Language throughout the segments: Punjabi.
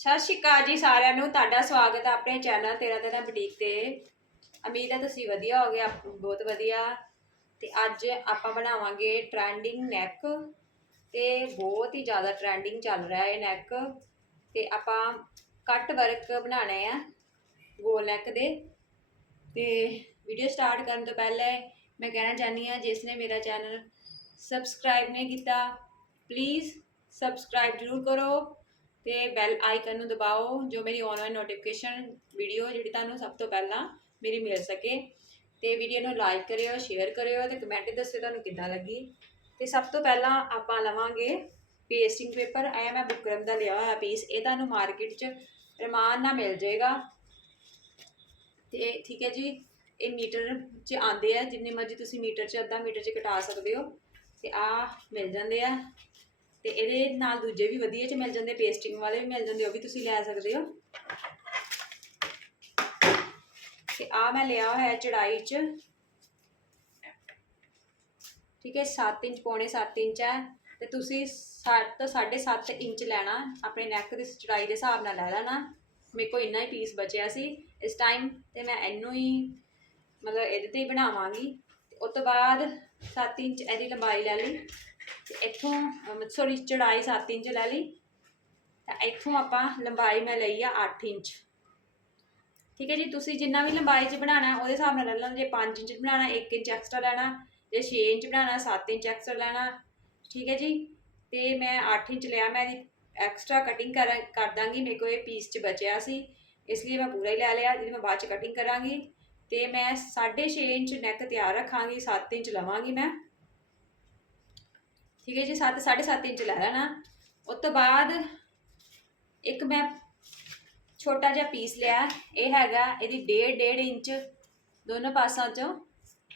ਸਤਿ ਸ਼੍ਰੀ ਅਕਾਲ ਜੀ ਸਾਰਿਆਂ ਨੂੰ। ਤੁਹਾਡਾ ਸਵਾਗਤ ਹੈ ਆਪਣੇ ਚੈਨਲ ਤੇਰਾ ਤੇਰਾ ਬੁਟੀਕ ਤੇ। ਉਮੀਦ ਹੈ ਤੁਸੀਂ ਵਧੀਆ ਹੋਗੇ ਆਪ ਬਹੁਤ ਵਧੀਆ। ਤੇ ਅੱਜ ਆਪਾਂ ਬਣਾਵਾਂਗੇ ਟ੍ਰੈਂਡਿੰਗ ਨੈਕ ਤੇ ਬਹੁਤ ਹੀ ਜ਼ਿਆਦਾ ਟ੍ਰੈਂਡਿੰਗ ਚੱਲ ਰਿਹਾ ਹੈ ਨੈਕ ਤੇ ਆਪਾਂ ਕੱਟ ਵਰਕ ਬਣਾਣੇ ਆ ਗੋਲ ਨੈਕ ਦੇ। ਤੇ ਵੀਡੀਓ ਸਟਾਰਟ ਕਰਨ ਤੋਂ ਪਹਿਲੇ ਮੈਂ ਕਹਿਣਾ ਚਾਹਨੀ ਆ ਜਿਸ ਨੇ ਮੇਰਾ ਚੈਨਲ ਸਬਸਕ੍ਰਾਈਬ ਨਹੀਂ ਕੀਤਾ ਪਲੀਜ਼ ਸਬਸਕ੍ਰਾਈਬ ਜ਼ਰੂਰ ਕਰੋ। ਤੇ ਬੈਲ ਆਈਕਨ ਨੂੰ ਦਬਾਓ, ਜੋ ਮੇਰੀ ਆਨਲਾਈਨ ਨੋਟੀਫਿਕੇਸ਼ਨ ਵੀਡੀਓ ਜਿਹੜੀ ਤੁਹਾਨੂੰ ਸਭ ਤੋਂ ਪਹਿਲਾਂ ਮੇਰੀ ਮਿਲ ਸਕੇ। ਤੇ ਵੀਡੀਓ ਨੂੰ ਲਾਈਕ ਕਰਿਓ ਸ਼ੇਅਰ ਕਰਿਓ ਤੇ ਕਮੈਂਟ ਦੱਸਿਓ ਤੁਹਾਨੂੰ ਕਿੱਦਾਂ ਲੱਗੀ। ਤੇ ਸਭ ਤੋਂ ਪਹਿਲਾਂ ਆਪਾਂ ਲਵਾਂਗੇ ਪੇਸਟਿੰਗ ਪੇਪਰ ਆਇਆ ਮੈਂ ਬੁਕਰਮ ਦਾ ਲਿਆ ਹੋਇਆ ਪੀਸ ਇਹ ਤੁਹਾਨੂੰ ਮਾਰਕੀਟ 'ਚ ਰਮਾਨ ਨਾਲ ਮਿਲ ਜਾਏਗਾ। ਤੇ ਠੀਕ ਹੈ ਜੀ, ਇਹ ਮੀਟਰ 'ਚ ਆਉਂਦੇ ਆ, ਜਿੰਨੇ ਮਰਜ਼ੀ ਤੁਸੀਂ ਮੀਟਰ 'ਚ, ਅੱਧਾ ਮੀਟਰ 'ਚ ਕਟਾ ਸਕਦੇ ਹੋ। ਤੇ ਆ ਮਿਲ ਜਾਂਦੇ ਆ। ਤੇ ਇਹਦੇ ਨਾਲ ਦੂਜੇ ਵੀ ਵਧੀਆ ਚ ਮਿਲ ਜਾਂਦੇ ਪੇਸਟਿੰਗ ਵਾਲੇ ਵੀ ਮਿਲ ਜਾਂਦੇ, ਉਹ ਵੀ ਤੁਸੀਂ ਲੈ ਸਕਦੇ ਹੋ। ਤੇ ਆ ਮੈਂ ਲਿਆ ਹੋਇਆ ਚੜਾਈ ਚ। ਠੀਕ ਹੈ 7 ਇੰਚ, ਪੌਣੇ 7 ਇੰਚ ਹੈ। ਤੇ ਤੁਸੀਂ 7 ਤੋਂ 7.5 ਇੰਚ ਲੈਣਾ, ਆਪਣੇ ਨੈਕ ਦੀ ਚੜਾਈ ਦੇ ਹਿਸਾਬ ਨਾਲ ਲੈ ਲੈਣਾ। ਮੇਰੇ ਕੋਲ ਇੰਨਾ ਹੀ ਪੀਸ ਬਚਿਆ ਸੀ। ਇਸ ਟਾਈਮ ਤੇ ਮੈਂ ਇਹਨੂੰ ਹੀ ਮਤਲਬ ਇਹਦੇ ਤੇ ਹੀ ਬਣਾਵਾਂਗੀ। ਤੇ ਉਸ ਤੋਂ ਬਾਅਦ 7 ਇੰਚ ਇਹਦੀ ਲੰਬਾਈ ਲੈ ਲਈ। ਇੱਥੋਂ ਸੌਰੀ ਚੜਾਈ 7 ਇੰਚ ਲੈ ਲਈ। ਤਾਂ ਇੱਥੋਂ ਆਪਾਂ ਲੰਬਾਈ ਮੈਂ ਲਈ ਆ 8 ਇੰਚ। ਠੀਕ ਹੈ ਜੀ, ਤੁਸੀਂ ਜਿੰਨਾ ਵੀ ਲੰਬਾਈ 'ਚ ਬਣਾਉਣਾ, ਉਹਦੇ ਹਿਸਾਬ ਨਾਲ ਲੈ ਲੈਣਾ, ਜੇ 5 ਇੰਚ ਬਣਾਉਣਾ 1 ਇੰਚ ਐਕਸਟਰਾ ਲੈਣਾ, ਜੇ 6 ਇੰਚ ਬਣਾਉਣਾ 7 ਇੰਚ ਐਕਸਟਰਾ ਲੈਣਾ। ਠੀਕ ਹੈ ਜੀ, ਤੇ ਮੈਂ 8 ਇੰਚ ਲਿਆ, ਮੈਂ ਇਹਦੀ ਐਕਸਟਰਾ ਕਟਿੰਗ ਕਰ ਕਰ ਦਾਂਗੀ, ਮੇਰੇ ਕੋਲ ਇਹ ਪੀਸ 'ਚ ਬਚਿਆ ਸੀ। ਇਸ ਲਈ ਮੈਂ ਪੂਰਾ ਹੀ ਲੈ ਲਿਆ, ਇਹਦੀ ਮੈਂ ਬਾਅਦ 'ਚ ਕਟਿੰਗ ਕਰਾਂਗੀ। ਤੇ ਮੈਂ 6.5 ਇੰਚ ਨੈਕ ਤਿਆਰ ਰੱਖਾਂਗੀ 7 ਇੰਚ ਲਵਾਂਗੀ ਮੈਂ। ਠੀਕ ਹੈ ਜੀ 7 7.5 ਇੰਚ ਲੈ ਲੈਣਾ। ਉਸ ਤੋਂ ਬਾਅਦ ਇੱਕ ਮੈਂ ਛੋਟਾ ਜਿਹਾ ਪੀਸ ਲਿਆ। ਇਹ ਹੈਗਾ ਇਹਦੀ 1.5 1.5 ਇੰਚ ਦੋਨੋਂ ਪਾਸਾਂ ਚੋਂ,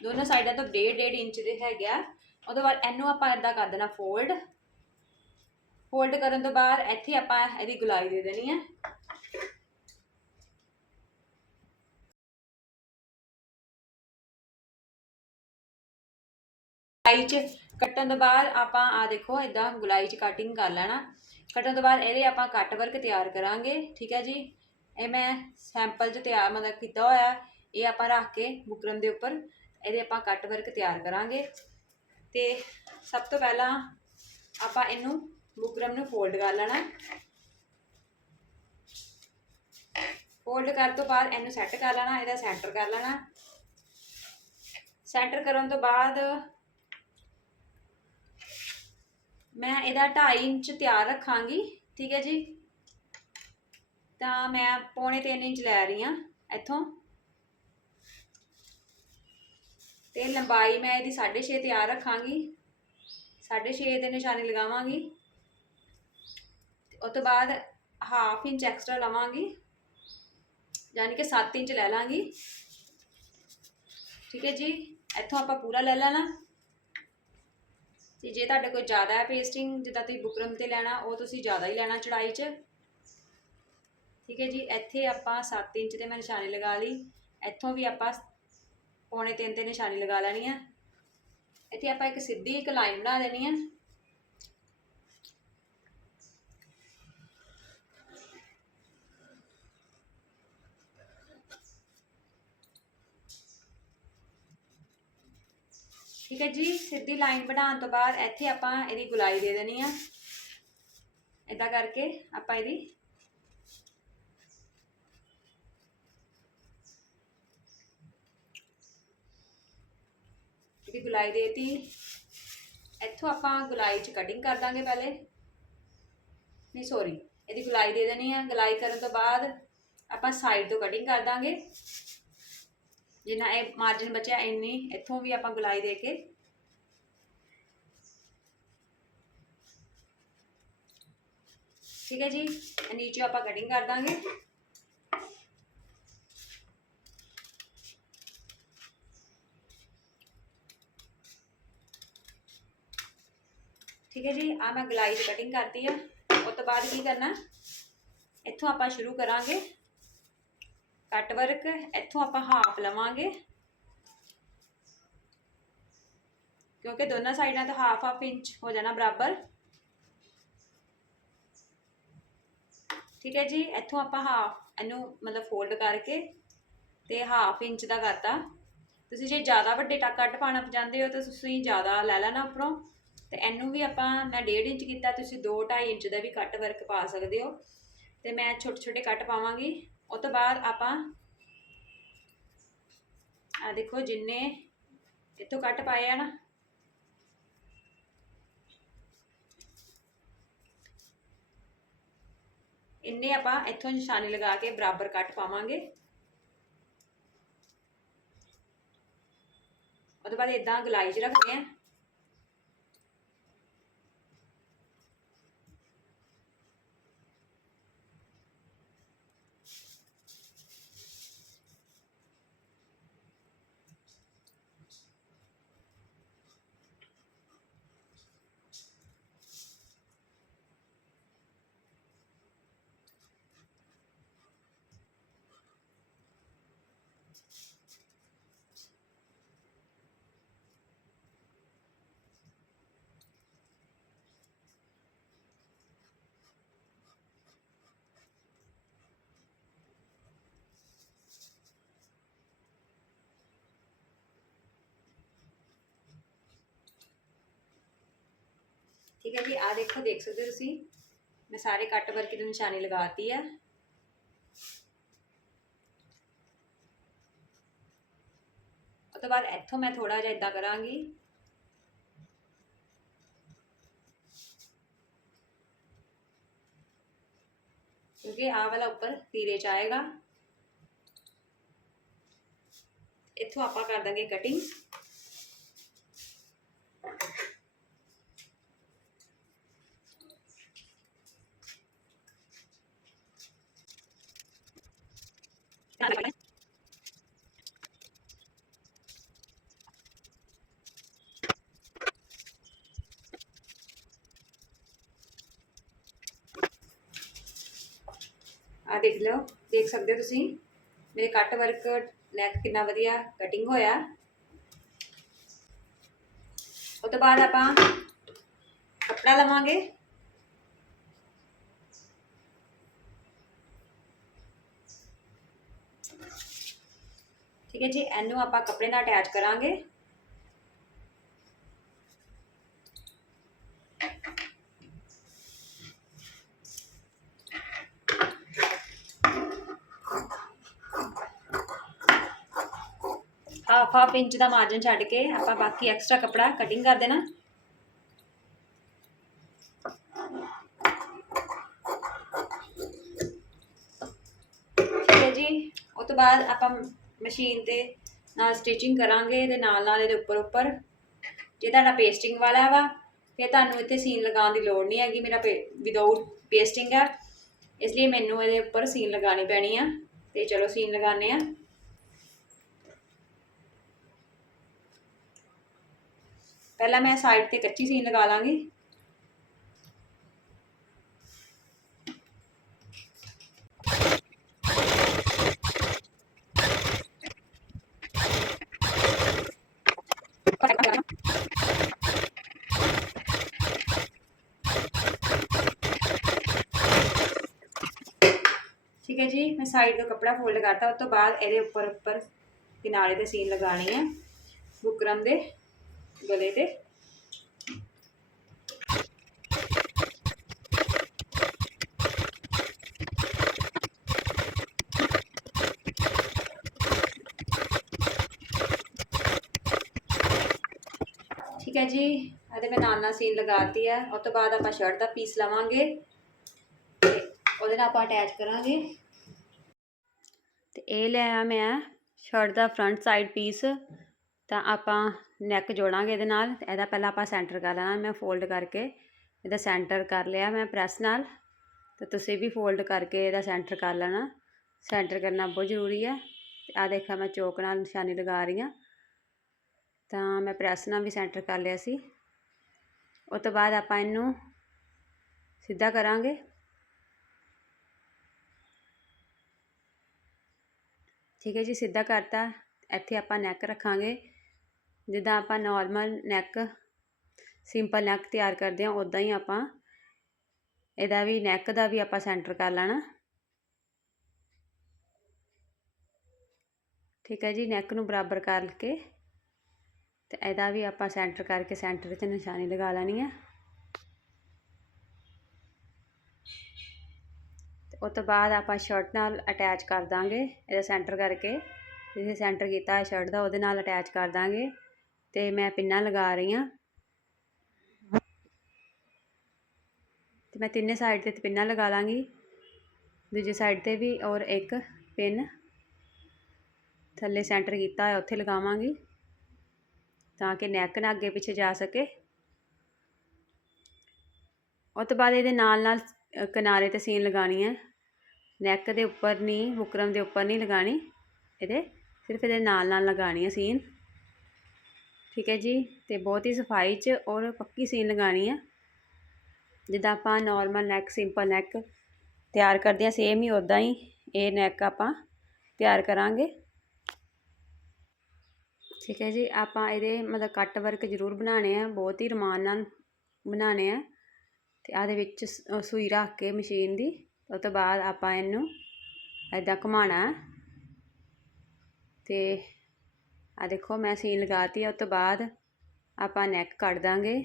ਦੋਨੋਂ ਸਾਈਡਾਂ ਤੋਂ 1.5 1.5 ਇੰਚ ਦੇ ਹੈਗਾ ਉਹ ਤੋਂ ਬਾਅਦ ਇਹਨੂੰ ਆਪਾਂ ਇਦਾਂ ਕਰ ਦੇਣਾ ਫੋਲਡ। ਫੋਲਡ ਕਰਨ ਤੋਂ ਬਾਅਦ ਇੱਥੇ ਆਪਾਂ ਇਹਦੀ ਗੁਲਾਈ ਦੇ ਦੇਣੀ ਹੈ ਗੁਲਾਈ ਕੱਟਣ ਤੋਂ ਬਾਅਦ ਆਪਾਂ ਆ ਦੇਖੋ ਇਦਾਂ ਗੁਲਾਈ ਚ ਕਟਿੰਗ ਕਰ ਲੈਣਾ। ਕੱਟਣ ਤੋਂ ਬਾਅਦ ਇਹਦੇ ਆਪਾਂ ਕੱਟ ਵਰਕ ਤਿਆਰ ਕਰਾਂਗੇ, ਠੀਕ ਹੈ ਜੀ? ਇਹ ਮੈਂ ਸੈਂਪਲ ਚ ਤਿਆਰ ਮਤਲਬ ਕੀਤਾ ਹੋਇਆ। ਇਹ ਆਪਾਂ ਰੱਖ ਕੇ ਬੁਕਰਮ ਦੇ ਉੱਪਰ ਇਹਦੇ ਆਪਾਂ ਕੱਟ ਵਰਕ ਤਿਆਰ ਕਰਾਂਗੇ। ਤੇ ਸਭ ਤੋਂ ਪਹਿਲਾਂ ਆਪਾਂ ਇਹਨੂੰ ਬੁਕਰਮ ਨੂੰ ਫੋਲਡ ਕਰ ਲੈਣਾ। ਫੋਲਡ ਕਰਨ ਤੋਂ ਬਾਅਦ ਇਹਨੂੰ ਸੈੱਟ ਕਰ ਲੈਣਾ, ਇਹਦਾ ਸੈਂਟਰ ਕਰ ਲੈਣਾ। ਸੈਂਟਰ ਕਰਨ ਤੋਂ ਬਾਅਦ ਮੈਂ ਇਹਦਾ 2.5 ਇੰਚ ਤਿਆਰ ਰੱਖਾਂਗੀ, ਠੀਕ ਹੈ ਜੀ। ਤਾਂ ਮੈਂ ਪੌਣੇ 3 ਇੰਚ ਲੈ ਰਹੀ ਹਾਂ ਇੱਥੋਂ। ਤੇ ਲੰਬਾਈ ਮੈਂ ਇਹਦੀ 6.5 ਤਿਆਰ ਰੱਖਾਂਗੀ। 6.5 ਦੇ ਨਿਸ਼ਾਨੀ ਲਗਾਵਾਂਗੀ। ਉਸ ਤੋਂ ਬਾਅਦ ਹਾਫ ਇੰਚ ਐਕਸਟਰਾ ਲਵਾਂਗੀ। ਯਾਨੀ ਕਿ 7 ਇੰਚ ਲੈ ਲਾਂਗੀ। ਠੀਕ ਹੈ ਜੀ। ਇੱਥੋਂ ਆਪਾਂ ਪੂਰਾ ਲੈ ਲੈਣਾ। ਤੇ ਜੇ ਤੁਹਾਡੇ ਕੋਲ ਜ਼ਿਆਦਾ ਹੈ ਪੇਸਟਿੰਗ ਜਿੱਦਾਂ ਤੁਸੀਂ ਬੁਕਰਮ ਤੇ ਲੈਣਾ, ਉਹ ਤੁਸੀਂ ਜ਼ਿਆਦਾ ਹੀ ਲੈਣਾ ਚੜਾਈ 'ਚ। ਠੀਕ ਹੈ ਜੀ, ਇੱਥੇ ਆਪਾਂ 7 ਇੰਚ ਤੇ ਮੈਂ ਨਿਸ਼ਾਨੀ ਲਗਾ ਲਈ। ਇੱਥੋਂ ਵੀ ਆਪਾਂ ਪੌਣੇ 3 ਤੇ ਨਿਸ਼ਾਨੀ ਲਗਾ ਲੈਣੀ ਹੈ ਇੱਥੇ ਆਪਾਂ ਇੱਕ ਸਿੱਧੀ ਇੱਕ ਲਾਈਨ ਬਣਾ ਦੇਣੀ ਹੈ ਠੀਕ ਹੈ ਜੀ, ਸਿੱਧੀ ਲਾਈਨ ਬਣਾਉਣ ਤੋਂ ਬਾਅਦ ਇੱਥੇ ਆਪਾਂ ਇਹਦੀ ਗੁਲਾਈ ਦੇ ਦੇਣੀ ਆ। ਇਦਾਂ ਕਰਕੇ ਆਪਾਂ ਇਹਦੀ ਇਹਦੀ ਗੁਲਾਈ ਦੇਤੀ। ਇੱਥੋਂ ਆਪਾਂ ਗੁਲਾਈ 'ਚ ਕਟਿੰਗ ਕਰ ਦਾਂਗੇ ਪਹਿਲੇ। ਨਹੀਂ ਸੌਰੀ ਇਹਦੀ ਗੁਲਾਈ ਦੇ ਦੇਣੀ ਆ। ਗੁਲਾਈ ਕਰਨ ਤੋਂ ਬਾਅਦ ਆਪਾਂ ਸਾਈਡ ਤੋਂ ਕਟਿੰਗ ਕਰ ਦਾਂਗੇ। ਜਿੰਨਾ ਇਹ ਮਾਰਜਨ ਬਚਿਆ, ਇੰਨੀ ਇੱਥੋਂ ਵੀ ਆਪਾਂ ਗੁਲਾਈ ਦੇ ਕੇ ਠੀਕ ਹੈ ਜੀ ਨੀਚੇ ਆਪਾਂ ਕਟਿੰਗ ਕਰ ਦਾਂਗੇ। ਠੀਕ ਹੈ ਜੀ ਆ ਮੈਂ ਗਲਾਈ ਦੀ ਕਟਿੰਗ ਕਰਤੀ ਆ। ਉਸ ਤੋਂ ਬਾਅਦ ਕੀ ਕਰਨਾ, ਇੱਥੋਂ ਆਪਾਂ ਸ਼ੁਰੂ ਕਰਾਂਗੇ। ਕੱਟ ਵਰਕ, ਇੱਥੋਂ ਆਪਾਂ ਹਾਫ ਲਵਾਂਗੇ। ਕਿਉਂਕਿ ਦੋਨਾਂ ਸਾਈਡਾਂ ਤੋਂ ਹਾਫ ਹਾਫ ਇੰਚ ਹੋ ਜਾਣਾ ਬਰਾਬਰ। ਠੀਕ ਹੈ ਜੀ, ਇੱਥੋਂ ਆਪਾਂ ਹਾਫ ਇਹਨੂੰ ਮਤਲਬ ਫੋਲਡ ਕਰਕੇ ਤੇ ਹਾਫ ਇੰਚ ਦਾ ਕਰਤਾ। ਤੁਸੀਂ ਜੇ ਜ਼ਿਆਦਾ ਵੱਡੇ ਟੱਕ ਕੱਟ ਪਾਣਾ ਚਾਹੁੰਦੇ ਹੋ ਤਾਂ ਤੁਸੀਂ ਜ਼ਿਆਦਾ ਲੈ ਲੈਣਾ ਉੱਪਰੋਂ। ਤੇ ਇਹਨੂੰ ਵੀ ਆਪਾਂ ਮੈਂ 1.5 ਇੰਚ ਕੀਤਾ, ਤੁਸੀਂ 2 2.5 ਇੰਚ ਦਾ ਵੀ ਕੱਟ ਵਰਕ ਪਾ ਸਕਦੇ ਹੋ। ਤੇ ਮੈਂ ਛੋਟੇ ਛੋਟੇ ਕੱਟ ਪਾਵਾਂਗੀ। ਉਸ ਤੋਂ ਬਾਅਦ ਆਪਾਂ ਆ ਦੇਖੋ ਜਿੰਨੇ ਇੱਥੋਂ ਕੱਟ ਪਾਏ ਆ ਨਾ। ਇੰਨੇ ਆਪਾਂ ਇੱਥੋਂ ਨਿਸ਼ਾਨੀ ਲਗਾ ਕੇ ਬਰਾਬਰ ਕੱਟ ਪਾਵਾਂਗੇ। ਉਹਦੇ ਬਾਅਦ ਇਦਾਂ ਗਲਾਈ 'ਚ ਰੱਖਦੇ ਆ। ਠੀਕ ਹੈ ਜੀ ਆ ਦੇਖੋ ਦੇਖ ਸਕਦੇ ਹੋ ਤੁਸੀਂ ਮੈਂ ਸਾਰੇ ਕੱਟ ਵਰਕ ਦੀ ਨਿਸ਼ਾਨੀ ਲਗਾਤੀ ਆ ਉਸ ਤੋਂ ਬਾਅਦ ਇੱਥੋਂ ਮੈਂ ਥੋੜਾ ਜਿਹਾ ਇਦਾਂ ਕਰਾਂਗੀ ਕਿਉਂਕਿ ਆਹ ਵਾਲਾ ਉੱਪਰ ਤੀਰੇ ਚ ਆਏਗਾ ਇੱਥੋਂ ਆਪਾਂ ਕਰ ਦਾਂਗੇ ਕਟਿੰਗ ਆ ਦੇਖ ਲਓ, ਦੇਖ ਸਕਦੇ ਹੋ ਤੁਸੀਂ? ਮੇਰੇ ਕੱਟ ਵਰਕ ਨੈਕ ਕਿੰਨਾ ਵਧੀਆ ਕਟਿੰਗ ਹੋਇਆ। ਉਸ ਤੋਂ ਬਾਅਦ ਆਪਾਂ ਕੱਪੜਾ ਲਵਾਂਗੇ। ਠੀਕ ਹੈ ਜੀ, ਇਹਨੂੰ ਆਪਾਂ ਕੱਪੜੇ ਨਾਲ ਅਟੈਚ ਕਰਾਂਗੇ। ਹਾਫ ਹਾਫ ਇੰਚ ਦਾ ਮਾਰਜਨ ਛੱਡ ਕੇ ਆਪਾਂ ਬਾਕੀ ਐਕਸਟਰਾ ਕਪੜਾ ਕਟਿੰਗ ਕਰ ਦੇਣਾ। ਠੀਕ ਹੈ ਜੀ ਉਸ ਤੋਂ ਬਾਅਦ ਆਪਾਂ ਮਸ਼ੀਨ ਤੇ ਨਾਲ ਸਟਿਚਿੰਗ ਕਰਾਂਗੇ ਤੇ ਨਾਲ ਨਾਲ ਇਹਦੇ ਉੱਪਰ ਉੱਪਰ। ਜੇ ਤੁਹਾਡਾ ਪੇਸਟਿੰਗ ਵਾਲਾ ਵਾ, ਫਿਰ ਤੁਹਾਨੂੰ ਇੱਥੇ ਸੀਨ ਲਗਾਉਣ ਦੀ ਲੋੜ ਨਹੀਂ ਹੈਗੀ, ਮੇਰਾ ਵਿਦਆਊਟ ਪੇਸਟਿੰਗ ਆ। ਇਸ ਲਈ ਮੈਨੂੰ ਇਹਦੇ ਉੱਪਰ ਸੀਨ ਲਗਾਉਣੀ ਪੈਣੀ ਆ, ਤੇ ਚਲੋ ਸੀਨ ਲਗਾਉਂਦੇ ਆ। ਪਹਿਲਾਂ ਮੈਂ ਸਾਈਡ ਤੇ ਕੱਚੀ ਸੀਨ ਲਗਾ ਲਾਂਗੀ। ਠੀਕ ਹੈ ਜੀ, ਮੈਂ ਸਾਈਡ ਤੋਂ ਕੱਪੜਾ ਫੋਲਡ ਕਰਤਾ, ਉਸ ਤੋਂ ਬਾਅਦ ਇਹਦੇ ਉੱਪਰ ਉੱਪਰ ਕਿਨਾਰੇ ਤੇ ਸੀਨ ਲਗਾਣੀ ਹੈ, ਬੁਕਰਮ ਦੇ ਗਲੇ ਤੇ। ਠੀਕ ਹੈ ਜੀ। ਇਹਦੇ ਮੈਂ ਨਾਲ ਨਾਲ ਸੀਨ ਲਗਾਤੀ ਹੈ ਉਸ ਤੋਂ ਬਾਅਦ ਆਪਾਂ ਸ਼ਰਟ ਦਾ ਪੀਸ ਲਵਾਂਗੇ। ਤੇ ਉਹਦੇ ਨਾਲ ਆਪਾਂ ਅਟੈਚ ਕਰਾਂਗੇ। ਤੇ ਇਹ ਲਿਆ ਮੈਂ ਸ਼ਰਟ ਦਾ ਫਰੰਟ ਸਾਈਡ ਪੀਸ ਤਾਂ ਆਪਾਂ ਨੈਕ ਜੋੜਾਂਗੇ ਇਹਦੇ ਨਾਲ। ਇਹਦਾ ਪਹਿਲਾਂ ਆਪਾਂ ਸੈਂਟਰ ਕਰ ਲੈਣਾ। ਮੈਂ ਫੋਲਡ ਕਰਕੇ ਇਹਦਾ ਸੈਂਟਰ ਕਰ ਲਿਆ ਮੈਂ ਪ੍ਰੈਸ ਨਾਲ। ਤੇ ਤੁਸੀਂ ਵੀ ਫੋਲਡ ਕਰਕੇ ਇਹਦਾ ਸੈਂਟਰ ਕਰ ਲੈਣਾ। ਸੈਂਟਰ ਕਰਨਾ ਬਹੁਤ ਜ਼ਰੂਰੀ ਹੈ ਤੇ ਆ ਦੇਖਾ ਮੈਂ ਚੋਕ ਨਾਲ ਨਿਸ਼ਾਨੀ ਲਗਾ ਰਹੀ ਹਾਂ। ਤਾਂ ਮੈਂ ਪ੍ਰੈਸ ਨਾਲ ਵੀ ਸੈਂਟਰ ਕਰ ਲਿਆ ਸੀ। ਉਹ ਤੋਂ ਬਾਅਦ ਆਪਾਂ ਇਹਨੂੰ ਸਿੱਧਾ ਕਰਾਂਗੇ। ਠੀਕ ਹੈ ਜੀ, ਸਿੱਧਾ ਕਰਤਾ। ਇੱਥੇ ਆਪਾਂ ਨੈਕ ਰੱਖਾਂਗੇ। ਜਿੱਦਾਂ ਆਪਾਂ ਨਾਰਮਲ ਨੈਕ ਸਿੰਪਲ ਨੈਕ ਤਿਆਰ ਕਰਦੇ ਹਾਂ ਉਦਾਂ ਹੀ ਆਪਾਂ ਇਹਦਾ ਵੀ ਨੈਕ ਦਾ ਵੀ ਆਪਾਂ ਸੈਂਟਰ ਕਰ ਲੈਣਾ। ਠੀਕ ਹੈ ਜੀ ਨੈਕ ਨੂੰ ਬਰਾਬਰ ਕਰਕੇ। ਤੇ ਇਹਦਾ ਵੀ ਆਪਾਂ ਸੈਂਟਰ ਕਰਕੇ ਸੈਂਟਰ 'ਚ ਨਿਸ਼ਾਨੀ ਲਗਾ ਲੈਣੀ ਹੈ ਤੇ ਉਸ ਤੋਂ ਬਾਅਦ ਆਪਾਂ ਸ਼ਰਟ ਨਾਲ ਅਟੈਚ ਕਰ ਦਾਂਗੇ ਇਹਦਾ ਸੈਂਟਰ ਕਰਕੇ। ਜਿਹਦੇ ਸੈਂਟਰ ਕੀਤਾ ਹੈ ਸ਼ਰਟ ਦਾ, ਉਹਦੇ ਨਾਲ ਅਟੈਚ ਕਰ ਦਾਂਗੇ। ਤੇ ਮੈਂ ਪਿੰਨਾਂ ਲਗਾ ਰਹੀ ਹਾਂ ਤੇ ਮੈਂ ਤਿੰਨੇ ਸਾਈਡ ਤੇ ਪਿੰਨਾਂ ਲਗਾ ਲਾਂਗੀ। ਦੂਜੀ ਸਾਈਡ ਤੇ ਵੀ ਔਰ ਇੱਕ ਪਿੰਨ। ਥੱਲੇ ਸੈਂਟਰ ਕੀਤਾ ਹੈ ਉੱਥੇ ਲਗਾਵਾਂਗੀ। ਤਾਂ ਕਿ ਨੈਕ ਨਾ ਅੱਗੇ ਪਿੱਛੇ ਜਾ ਸਕੇ। ਉਸ ਤੋਂ ਬਾਅਦ ਇਹਦੇ ਨਾਲ ਨਾਲ ਕਿਨਾਰੇ ਤੇ ਸੀਨ ਲਗਾਣੀ ਹੈ। ਨੈਕ ਦੇ ਉੱਪਰ ਨਹੀਂ ਬੁਕਰਮ ਦੇ ਉੱਪਰ ਨਹੀਂ ਲਗਾਣੀ ਇਹਦੇ, ਸਿਰਫ ਇਹਦੇ ਨਾਲ ਨਾਲ ਲਗਾਣੀ ਹੈ ਸੀਨ। ਠੀਕ ਹੈ ਜੀ? ਤੇ ਬਹੁਤ ਹੀ ਸਫ਼ਾਈ 'ਚ ਔਰ ਪੱਕੀ ਸੀਨ ਲਗਾਣੀ ਹੈ। ਜਿੱਦਾਂ ਆਪਾਂ ਨਾਰਮਲ ਨੈਕ ਸਿੰਪਲ ਨੈਕ ਤਿਆਰ ਕਰਦੇ ਹਾਂ ਸੇਮ ਹੀ ਉਦਾਂ ਹੀ ਇਹ ਨੈਕ ਆਪਾਂ ਤਿਆਰ ਕਰਾਂਗੇ। ਠੀਕ ਹੈ ਜੀ, ਆਪਾਂ ਇਹਦੇ ਮਤਲਬ ਕੱਟ ਵਰਕ ਜ਼ਰੂਰ ਬਣਾਉਣੇ ਆ, ਬਹੁਤ ਹੀ ਰਮਾਨ ਨਾਲ ਬਣਾਉਣੇ ਆ। ਤੇ ਆਦੇ ਵਿੱਚ ਸੂਈ ਰੱਖ ਕੇ ਮਸ਼ੀਨ ਦੀ ਉਸ ਤੋਂ ਬਾਅਦ ਆਪਾਂ ਇਹਨੂੰ ਐਦਾਂ ਘੁਮਾਣਾ ਤੇ ਆ ਦੇਖੋ, ਮੈਂ ਸੀਨ ਲਗਾਤੀ ਉਸ ਤੋਂ ਬਾਅਦ ਆਪਾਂ ਨੈਕ ਕੱਢ ਦਾਂਗੇ।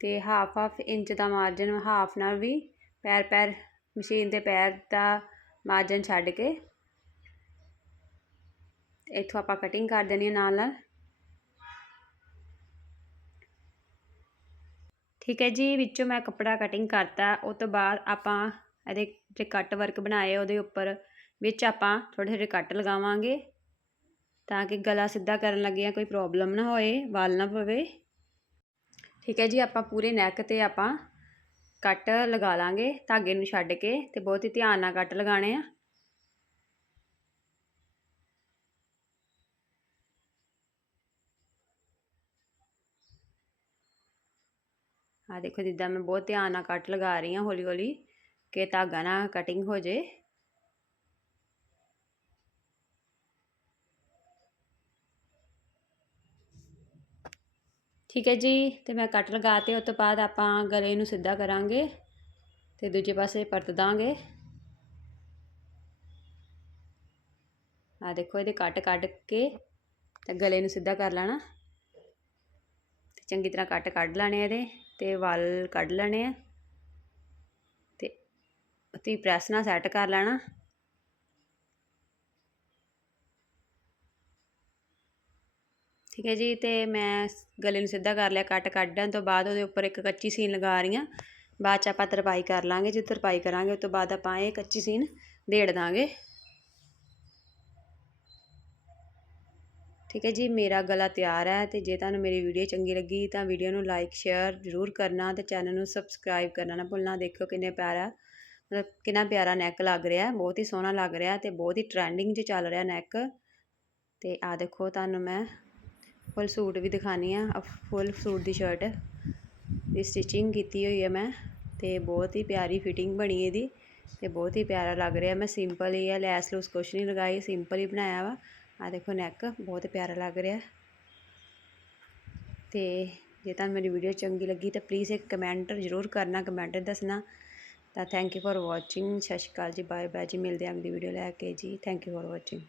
ਤੇ ਹਾਫ ਹਾਫ ਇੰਚ ਦਾ ਮਾਰਜਨ ਹਾਫ ਨਾਲ ਵੀ ਪੈਰ ਪੈਰ ਮਸ਼ੀਨ ਦੇ ਪੈਰ ਦਾ ਮਾਰਜਨ ਛੱਡ ਕੇ ਇੱਥੋਂ ਆਪਾਂ ਕਟਿੰਗ ਕਰ ਦੇਣੀ ਹੈ ਨਾਲ ਨਾਲ। ਠੀਕ ਹੈ ਜੀ, ਵਿੱਚੋਂ ਮੈਂ ਕੱਪੜਾ ਕਟਿੰਗ ਕਰਤਾ। ਉਹ ਤੋਂ ਬਾਅਦ ਆਪਾਂ ਇਹਦੇ ਜਿਹੜੇ ਕੱਟ ਵਰਕ ਬਣਾਏ ਉਹਦੇ ਉੱਪਰ ਵਿੱਚ ਆਪਾਂ ਥੋੜੇ ਥੋੜੇ ਕੱਟ ਲਗਾਵਾਂਗੇ ਤਾਂ ਕਿ ਗਲਾ ਸਿੱਧਾ ਕਰਨ ਲੱਗਿਆ ਕੋਈ ਪ੍ਰੋਬਲਮ ਨਾ ਹੋਏ, ਵਾਲ ਨਾ ਪਵੇ। ਠੀਕ ਹੈ ਜੀ, ਆਪਾਂ ਪੂਰੇ ਨੈਕ ਤੇ ਆਪਾਂ ਕੱਟ ਲਗਾ ਲਾਂਗੇ ਧਾਗੇ ਨੂੰ ਛੱਡ ਕੇ ਤੇ ਬਹੁਤ ਹੀ ਧਿਆਨ ਨਾਲ ਕੱਟ ਲਗਾਣੇ ਆ। ਆ ਦੇਖੋ ਜਿੱਦਾਂ ਮੈਂ ਬਹੁਤ ਧਿਆਨ ਨਾਲ ਕੱਟ ਲਗਾ ਰਹੀ ਹਾਂ ਹੌਲੀ ਹੌਲੀ, ਕਿ ਧਾਗਾ ਨਾ ਕਟਿੰਗ ਹੋ ਜੇ। ਠੀਕ ਹੈ ਜੀ, ਤੇ ਮੈਂ ਕੱਟ ਲਗਾਤੇ ਉਸ ਤੋਂ ਬਾਅਦ ਆਪਾਂ ਗਲੇ ਨੂੰ ਸਿੱਧਾ ਕਰਾਂਗੇ ਤੇ ਦੂਜੇ ਪਾਸੇ ਪਰਤ ਦਾਂਗੇ। ਆ ਦੇਖੋ ਇਹਦੇ ਕੱਟ ਕੱਢ ਕੇ ਤੇ ਗਲੇ ਨੂੰ ਸਿੱਧਾ ਕਰ ਲੈਣਾ। ਚੰਗੀ ਤਰ੍ਹਾਂ ਕੱਟ ਕੱਢ ਲੈਣੇ ਇਹਦੇ ਤੇ ਵਾਲ ਕੱਢ ਲੈਣੇ ਆ ਤੇ ਤੁਸੀਂ ਪ੍ਰੈਸ ਨਾਲ ਸੈੱਟ ਕਰ ਲੈਣਾ। ਠੀਕ ਹੈ ਜੀ, ਤੇ ਮੈਂ ਗਲੇ ਨੂੰ ਸਿੱਧਾ ਕਰ ਲਿਆ, ਕੱਟ ਕੱਢਣ ਤੋਂ ਬਾਅਦ ਉਹਦੇ ਉੱਪਰ ਇੱਕ ਕੱਚੀ ਸੀਨ ਲਗਾ ਰਹੀ ਹਾਂ। ਬਾਅਦ ਚ ਆਪਾਂ ਤਰਪਾਈ ਕਰ ਲਾਂਗੇ ਜੇ ਤਰਪਾਈ ਕਰਾਂਗੇ, ਉਸ ਤੋਂ ਬਾਅਦ ਆਪਾਂ ਇਹ ਕੱਚੀ ਸੀਨ ਦੇੜ ਦਾਂਗੇ। ਠੀਕ ਹੈ ਜੀ, ਮੇਰਾ ਗਲਾ ਤਿਆਰ ਹੈ ਅਤੇ ਜੇ ਤੁਹਾਨੂੰ ਮੇਰੀ ਵੀਡੀਓ ਚੰਗੀ ਲੱਗੀ ਤਾਂ ਵੀਡੀਓ ਨੂੰ ਲਾਈਕ ਸ਼ੇਅਰ ਜ਼ਰੂਰ ਕਰਨਾ ਅਤੇ ਚੈਨਲ ਨੂੰ ਸਬਸਕ੍ਰਾਈਬ ਕਰਨਾ ਨਾ ਭੁੱਲਣਾ ਦੇਖੋ ਕਿੰਨੇ ਪਿਆਰਾ, ਮਤਲਬ ਕਿੰਨਾ ਪਿਆਰਾ ਨੈਕ ਲੱਗ ਰਿਹਾ, ਬਹੁਤ ਹੀ ਸੋਹਣਾ ਲੱਗ ਰਿਹਾ ਅਤੇ ਬਹੁਤ ਹੀ ਟ੍ਰੈਂਡਿੰਗ 'ਚ ਚੱਲ ਰਿਹਾ ਨੈਕ ਅਤੇ ਆ ਦੇਖੋ ਤੁਹਾਨੂੰ ਮੈਂ ਫੁੱਲ ਸੂਟ ਵੀ ਦਿਖਾਣੀ ਆ ਫੁੱਲ ਸੂਟ ਦੀ ਸ਼ਰਟ ਦੀ ਸਟਿਚਿੰਗ ਕੀਤੀ ਹੋਈ ਹੈ ਮੈਂ ਤੇ ਬਹੁਤ ਹੀ ਪਿਆਰੀ ਫਿਟਿੰਗ ਬਣੀ ਇਹਦੀ ਤੇ ਬਹੁਤ ਹੀ ਪਿਆਰਾ ਲੱਗ ਰਿਹਾ, ਮੈਂ ਸਿੰਪਲ ਹੀ ਆ, ਲੈਸ ਲੂਸ ਕੁਛ ਨਹੀਂ ਲਗਾਈ ਸਿੰਪਲ ਹੀ ਬਣਾਇਆ ਵਾ ਆ ਦੇਖੋ ਨੈਕ ਬਹੁਤ ਪਿਆਰਾ ਲੱਗ ਰਿਹਾ। ਤੇ ਜੇ ਤੁਹਾਨੂੰ ਮੇਰੀ ਵੀਡੀਓ ਚੰਗੀ ਲੱਗੀ ਤਾਂ ਪਲੀਜ਼ ਇੱਕ ਕਮੈਂਟ ਜ਼ਰੂਰ ਕਰਨਾ ਕਮੈਂਟ ਦੱਸਣਾ। ਤਾਂ ਥੈਂਕ ਯੂ ਫॉर ਵਾਚਿੰਗ ਸਤਿ ਸ਼੍ਰੀ ਅਕਾਲ ਜੀ ਬਾਏ ਬਾਏ ਜੀ, ਮਿਲਦੇ ਆਂ ਅਗਲੀ ਵੀਡੀਓ ਲੈ ਕੇ ਜੀ। Thank you for watching